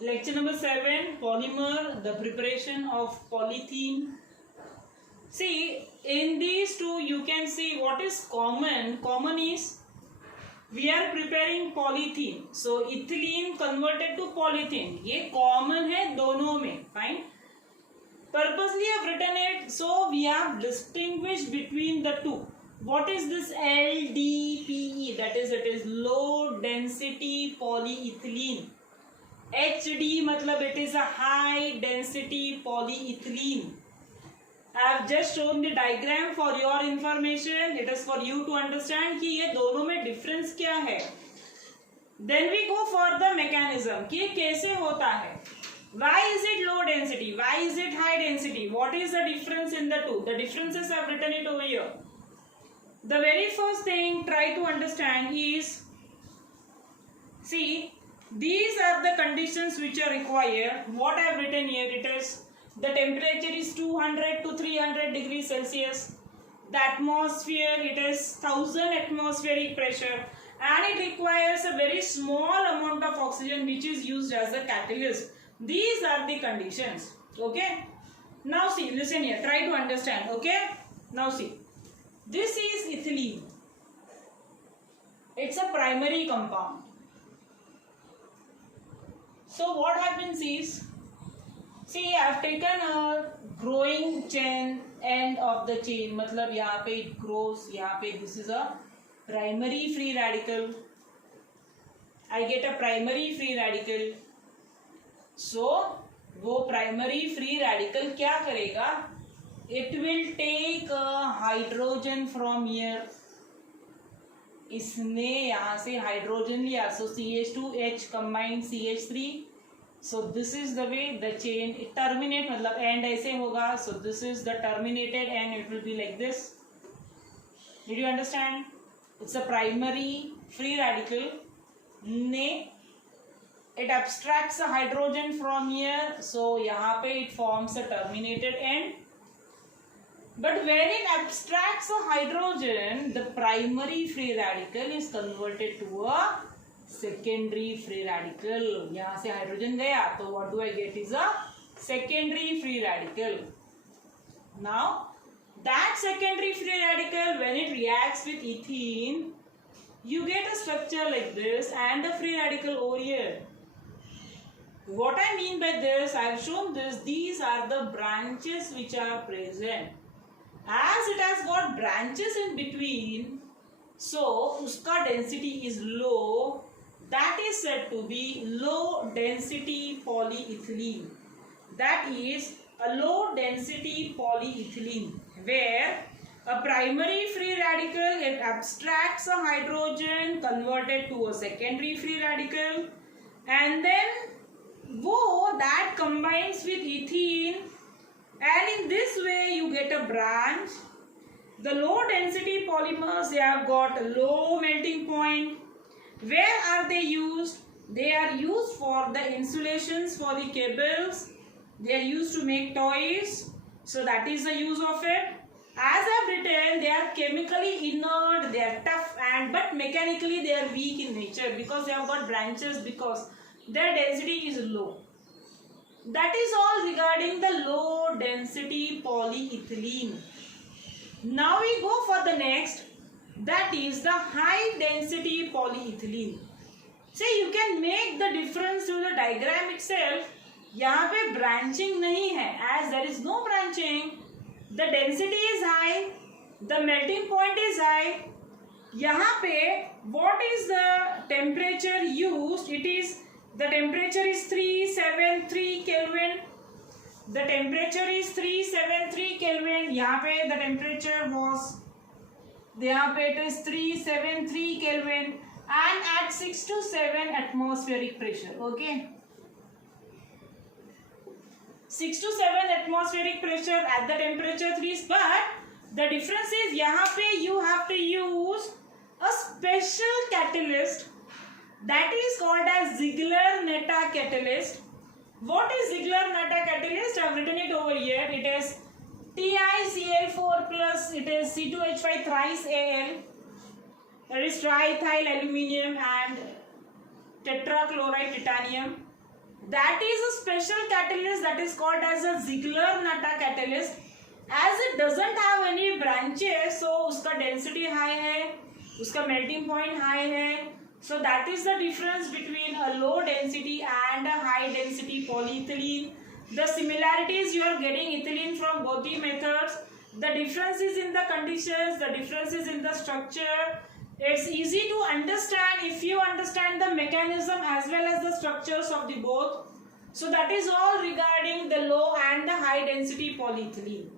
Lecture number 7, polymer, the preparation of polythene. See, in these two you can see what is common. Common is we are preparing polythene. So ethylene converted to polythene. ये common है दोनों में. Fine. Purposely I have written it so we have distinguished between the two. What is this LDPE? That is, it is low density polyethylene. HD matlab it is a high density polyethylene. I have just shown the diagram for your information. It is for you to understand कि ये दोनों में difference क्या है. Then we go for the mechanism कि ये कैसे होता है. Why is it low density? Why is it high density? What is the difference in the two? The differences I have written it over here. The very first thing try to understand is, see, these are the conditions which are required. What I have written here, it is the temperature is 200 to 300 degrees Celsius. The atmosphere, it is 1000 atmospheric pressure, and it requires a very small amount of oxygen which is used as a catalyst. These are the conditions. Okay. Now see, listen here. Try to understand. Okay. Now see. This is ethylene. It's a primary compound. So what happens is, see, I have taken a growing chain, end of the chain. मतलब यहाँ पे it grows. यहाँ पे this is a primary free radical. I get a primary free radical. So वो primary free radical क्या करेगा? It will take a hydrogen from here. इसने यहाँ से हाइड्रोजन लिया, so CH2H combined CH3. So this is the way the chain it terminate, मतलब end ऐसे होगा. So this is the terminated and it will be like this. Did you understand? It's a primary free radical. ने it abstracts a hydrogen from here, so यहाँ पे it forms a terminated end. But when it abstracts a hydrogen, the primary free radical is converted to a secondary free radical. यहाँ से hydrogen गया, तो what do I get is a secondary free radical. Now, that secondary free radical, when it reacts with ethene, you get a structure like this and a free radical over here. What I mean by this, I have shown this. These are the branches which are present. As it has got branches in between, so uska density is low. That is said to be low density polyethylene. That is a low density polyethylene where a primary free radical, it abstracts a hydrogen converted to a secondary free radical, and then that combines with ethene. And in this way you get a branch. The low density polymers, they have got a low melting point. Where are they used? They are used for the insulations for the cables. They are used to make toys. So that is the use of it. As I have written, they are chemically inert, they are tough, but mechanically they are weak in nature because they have got branches, because their density is low. That is all regarding the low density polyethylene. Now we go for the next, that is the high density polyethylene. See, you can make the difference to the diagram itself. यहाँ पे branching नहीं है, as there is no branching, the density is high, the melting point is high. यहाँ पे what is the temperature used? It is, the temperature is 373 Kelvin. The temperature is 373 Kelvin. यहाँ पे the temperature was, यहाँ पे it is 373 Kelvin and at 6 to 7 atmospheric pressure. Okay. 6 to 7 atmospheric pressure at the temperature 3. But the difference is यहाँ पे you have to use a special catalyst. That is called as Ziegler-Natta catalyst. What is Ziegler-Natta catalyst? I have written it over here. It is TiCl4 plus it is C2H5 thrice Al. That is triethyl aluminium and tetrachloride titanium. That is a special catalyst that is called as a Ziegler-Natta catalyst. As it doesn't have any branches, so उसका density high है, उसका melting point high है. So that is the difference between a low density and a high density polyethylene. The similarities you are getting ethylene from both the methods. The differences in the conditions, the differences in the structure. It's easy to understand if you understand the mechanism as well as the structures of the both. So that is all regarding the low and the high density polyethylene.